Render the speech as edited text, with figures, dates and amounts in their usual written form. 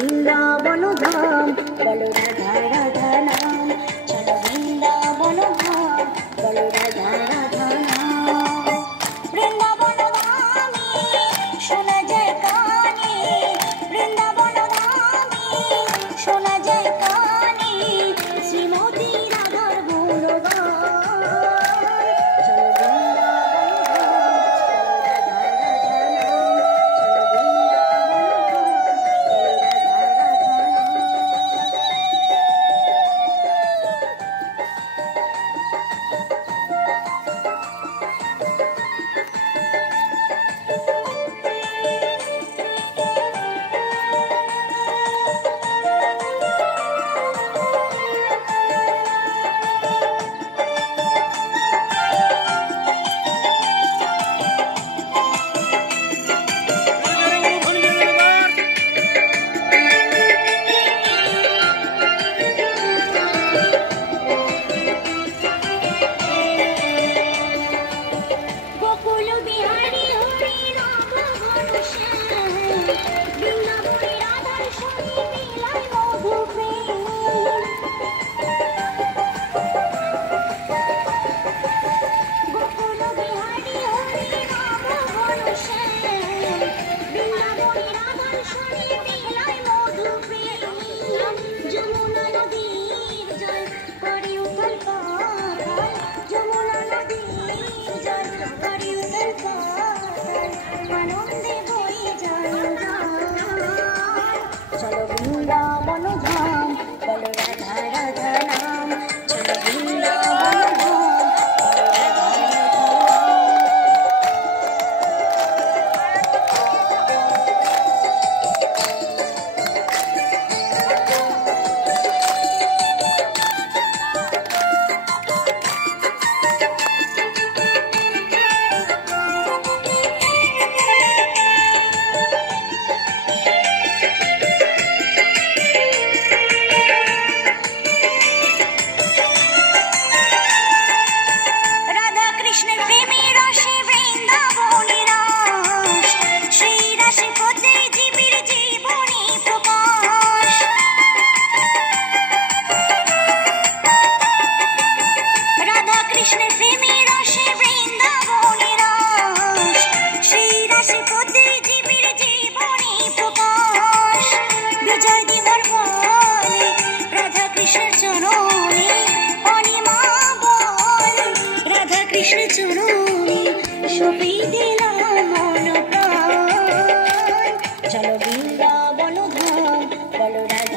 বৃন্দাবন ধাম, বলো রাধা রাধা নাম। চলো বৃন্দাবন ধাম, বলো রাধা রাধা নাম। বৃন্দাবন ধামে শোনা যায় কানে, বৃন্দাবন ধামে শোনা যায় কানে শ্রীমতী রাধার গুণগান। চলো বৃন্দাবন ধাম, বলো রাধা রাধা নাম। চলো বৃন্দাবন ধাম, বলো রাধা রাধা কৃষ্ণ চরণে সপি দিলাম মন প্রাণ। চলো বৃন্দাবন ধাম, বলো রাধা